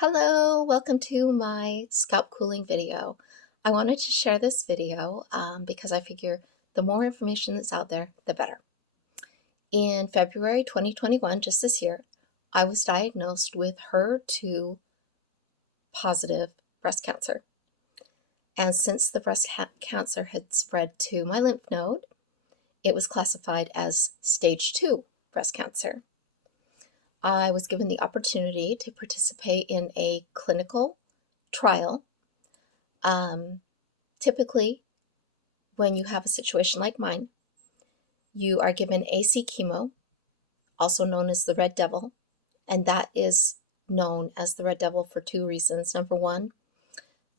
Hello, welcome to my scalp cooling video. I wanted to share this video because I figure the more information that's out there, the better. In February 2021, just this year, I was diagnosed with HER2 positive breast cancer. And since the breast cancer had spread to my lymph node, it was classified as stage 2 breast cancer. I was given the opportunity to participate in a clinical trial. Typically, when you have a situation like mine, you are given AC chemo, also known as the Red Devil, and that is known as the Red Devil for two reasons. Number one,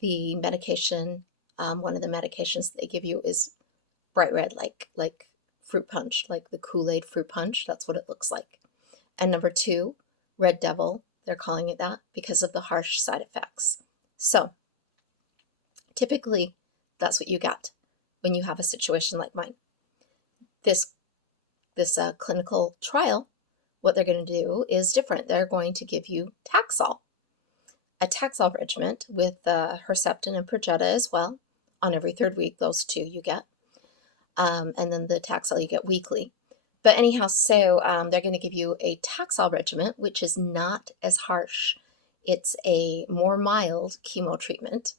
the medication, one of the medications they give you is bright red, like fruit punch, like the Kool-Aid fruit punch. That's what it looks like. And number two, Red Devil, they're calling it that because of the harsh side effects. So typically, that's what you get when you have a situation like mine. This clinical trial, what they're going to do is different. They're going to give you Taxol, a Taxol regimen with Herceptin and Perjeta as well on every third week. Those two you get. And then the Taxol you get weekly. But anyhow, so they're going to give you a Taxol regimen, which is not as harsh. It's a more mild chemo treatment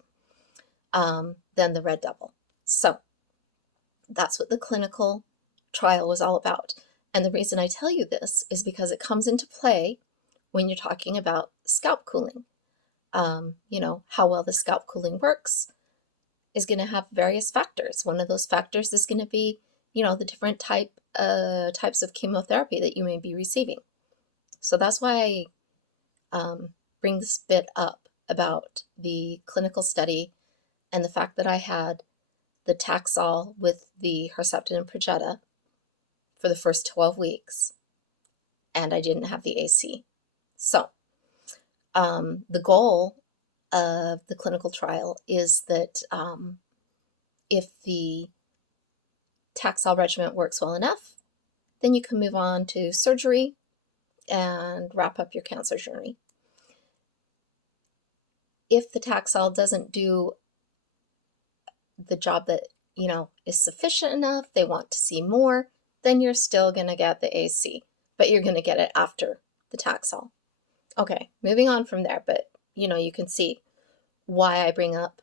than the Red Devil. So that's what the clinical trial was all about. And the reason I tell you this is because it comes into play when you're talking about scalp cooling. How well the scalp cooling works is going to have various factors. One of those factors is going to be, the different types of chemotherapy that you may be receiving. So that's why I bring this bit up about the clinical study and the fact that I had the Taxol with the Herceptin and Perjeta for the first 12 weeks, and I didn't have the AC. So the goal of the clinical trial is that if the Taxol regimen works well enough, then you can move on to surgery and wrap up your cancer journey. If the Taxol doesn't do the job that, is sufficient enough, they want to see more, then you're still going to get the AC, but you're going to get it after the Taxol. Okay, moving on from there, but, you can see why I bring up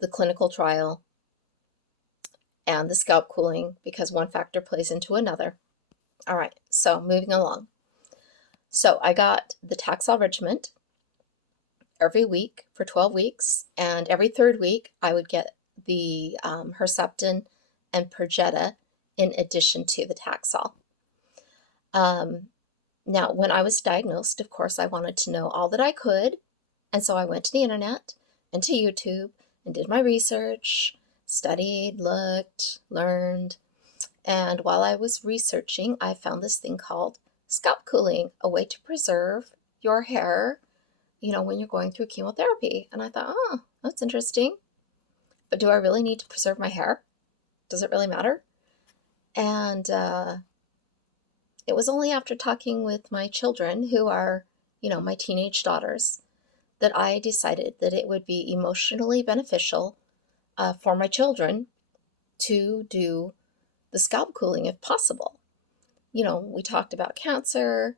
the clinical trial and the scalp cooling, because one factor plays into another. All right, so moving along. So I got the Taxol regimen every week for 12 weeks, and every third week I would get the Herceptin and Perjeta in addition to the Taxol. Now, when I was diagnosed, of course, I wanted to know all that I could, and so I went to the internet and to YouTube and did my research, studied, looked, learned, and while I was researching, I found this thing called scalp cooling, a way to preserve your hair, when you're going through chemotherapy. And I thought, oh, that's interesting. But do I really need to preserve my hair? Does it really matter? And it was only after talking with my children, who are, my teenage daughters, that I decided that it would be emotionally beneficial for my children to do the scalp cooling if possible. We talked about cancer.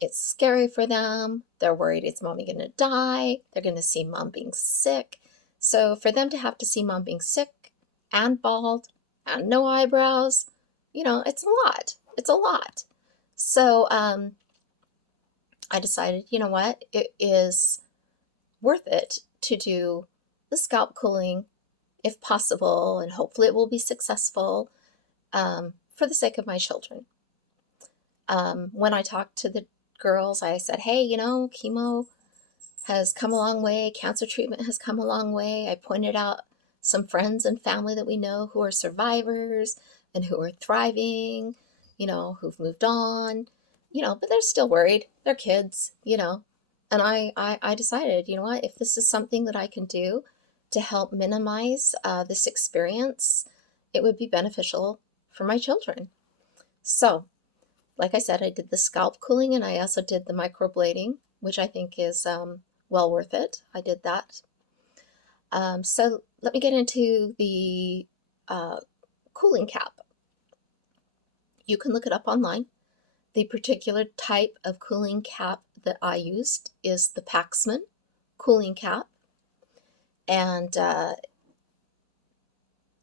It's scary for them. They're worried, is mommy going to die? They're going to see mom being sick. So for them to have to see mom being sick and bald and no eyebrows, it's a lot. It's a lot. So I decided, what? It is worth it to do the scalp cooling if possible, and hopefully it will be successful for the sake of my children. When I talked to the girls, I said, hey, chemo has come a long way. Cancer treatment has come a long way. I pointed out some friends and family that we know who are survivors and who are thriving, who've moved on, but they're still worried. They're kids, And I decided, what, if this is something that I can do to help minimize this experience, it would be beneficial for my children. So, like I said, I did the scalp cooling and I also did the microblading which I think is well worth it. I did that. So let me get into the cooling cap. You can look it up online. The particular type of cooling cap that I used is the Paxman cooling cap. And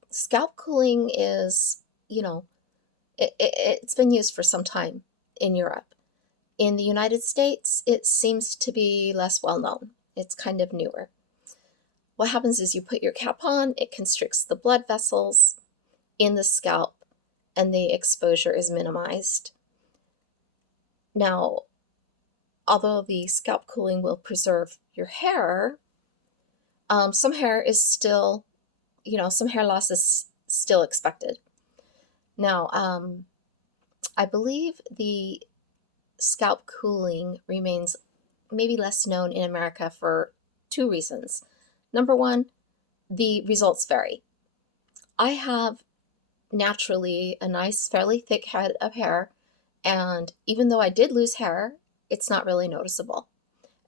scalp cooling is, it's been used for some time in Europe. In the United States, it seems to be less well known. It's kind of newer. What happens is you put your cap on, it constricts the blood vessels in the scalp, and the exposure is minimized. Now, although the scalp cooling will preserve your hair, some hair is still, some hair loss is still expected. Now, I believe the scalp cooling remains maybe less known in America for two reasons. Number one, the results vary. I have naturally a nice, fairly thick head of hair, and even though I did lose hair, it's not really noticeable.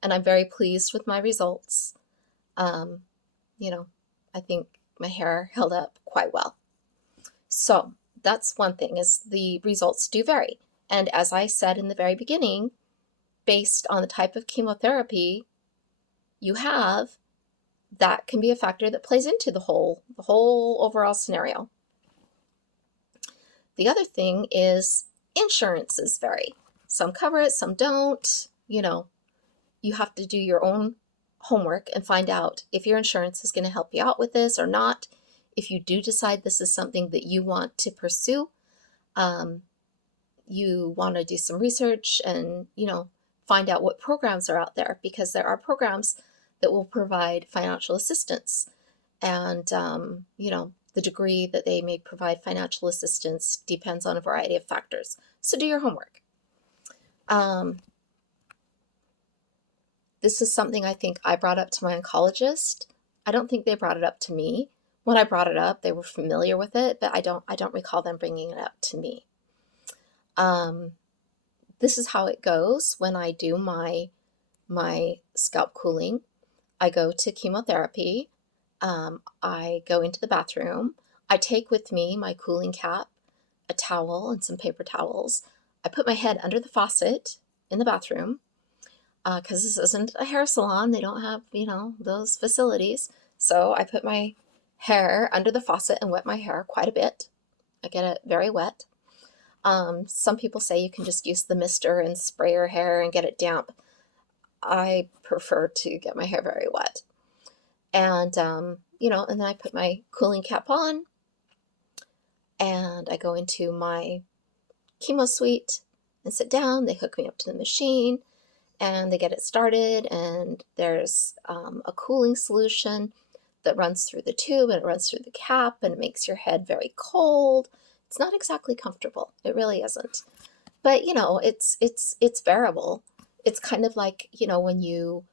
And I'm very pleased with my results. I think my hair held up quite well. So that's one thing, is the results do vary. And as I said in the very beginning, based on the type of chemotherapy you have, that can be a factor that plays into the whole overall scenario. The other thing is insurances vary. Some cover it, some don't. You have to do your own homework and find out if your insurance is going to help you out with this or not. If you do decide this is something that you want to pursue, you want to do some research and, find out what programs are out there, because there are programs that will provide financial assistance. And, the degree that they may provide financial assistance depends on a variety of factors. So do your homework. This is something I think I brought up to my oncologist. I don't think they brought it up to me. When I brought it up, they were familiar with it, but I don't recall them bringing it up to me. This is how it goes when I do my scalp cooling. I go to chemotherapy. I go into the bathroom. I take with me my cooling cap, a towel, and some paper towels. I put my head under the faucet in the bathroom, because this isn't a hair salon. They don't have, those facilities. So I put my hair under the faucet and wet my hair quite a bit. I get it very wet. Some people say you can just use the mister and spray your hair and get it damp. I prefer to get my hair very wet. And, and then I put my cooling cap on and I go into my chemo suite and sit down. They hook me up to the machine and they get it started, and there's a cooling solution that runs through the tube and it runs through the cap, and it makes your head very cold. It's not exactly comfortable. It really isn't. But, it's bearable. It's kind of like, when you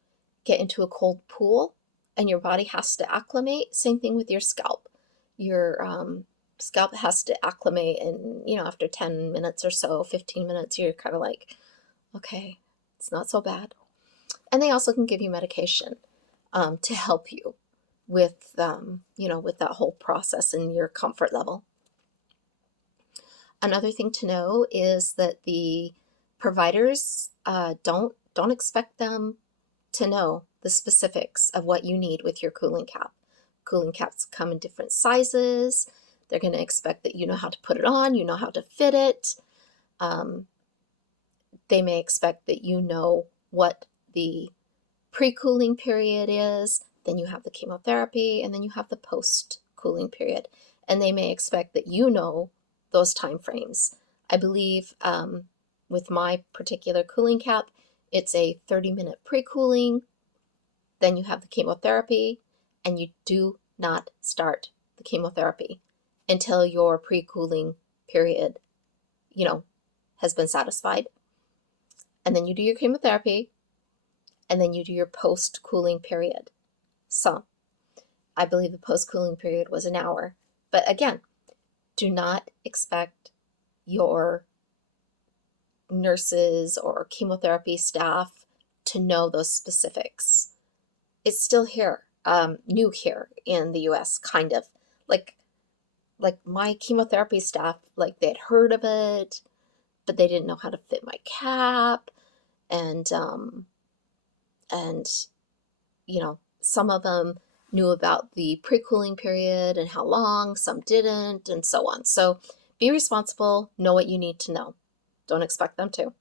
get into a cold pool and your body has to acclimate. Same thing with your scalp. Your scalp has to acclimate, and, after 10 minutes or so, 15 minutes, you're kind of like, okay, it's not so bad. And they also can give you medication to help you with, with that whole process and your comfort level. Another thing to know is that the providers don't expect them to know the specifics of what you need with your cooling cap. Cooling caps come in different sizes. They're going to expect that you know how to put it on, you know how to fit it. They may expect that you know what the pre-cooling period is, then you have the chemotherapy, and then you have the post-cooling period. And they may expect that you know those time frames. I believe with my particular cooling cap, it's a 30-minute pre-cooling, then you have the chemotherapy, and you do not start the chemotherapy until your pre-cooling period, has been satisfied. And then you do your chemotherapy, and then you do your post-cooling period. So I believe the post-cooling period was an hour. But again, do not expect your nurses or chemotherapy staff to know those specifics. It's still here, new here in the US, kind of. Like my chemotherapy staff, like they'd heard of it, but they didn't know how to fit my cap, and and you know, some of them knew about the pre-cooling period and how long, some didn't, and so on. So be responsible, know what you need to know. Don't expect them to.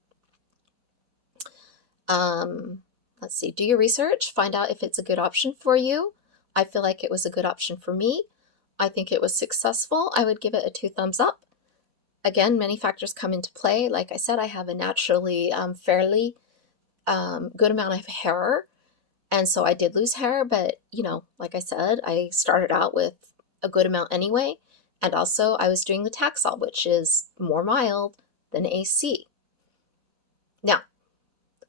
Let's see, do your research, find out if it's a good option for you. I feel like it was a good option for me. I think it was successful. I would give it a 2 thumbs up. Again, many factors come into play. Like I said, I have a naturally fairly good amount of hair. And so I did lose hair, but you know, like I said, I started out with a good amount anyway. And also I was doing the Taxol, which is more mild than AC. Now,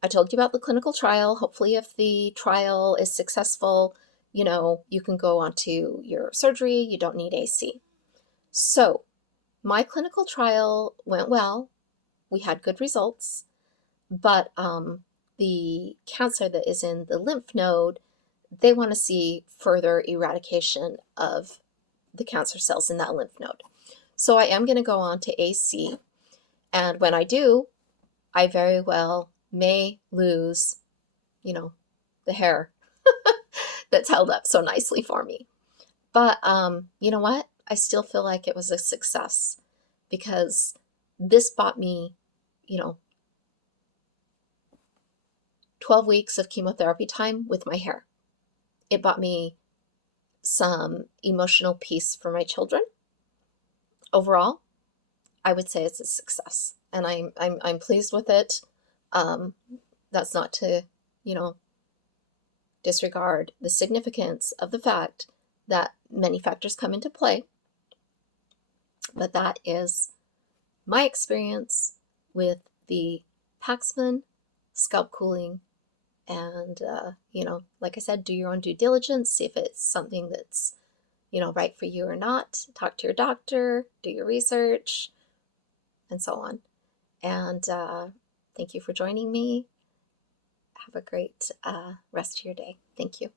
I told you about the clinical trial. Hopefully if the trial is successful, you know, you can go on to your surgery. You don't need AC. So my clinical trial went well. We had good results, but the cancer that is in the lymph node, they want to see further eradication of the cancer cells in that lymph node. So I am going to go on to AC, and when I do, I very well may lose, you know, the hair that's held up so nicely for me. But you know what? I still feel like it was a success because this bought me, you know, 12 weeks of chemotherapy time with my hair. It bought me some emotional peace for my children. Overall, I would say it's a success, and I'm pleased with it. That's not to, you know, disregard the significance of the fact that many factors come into play, but that is my experience with the Paxman scalp cooling. And, you know, like I said, do your own due diligence, see if it's something that's, you know, right for you or not. Talk to your doctor, do your research, and so on. And thank you for joining me. Have a great rest of your day. Thank you.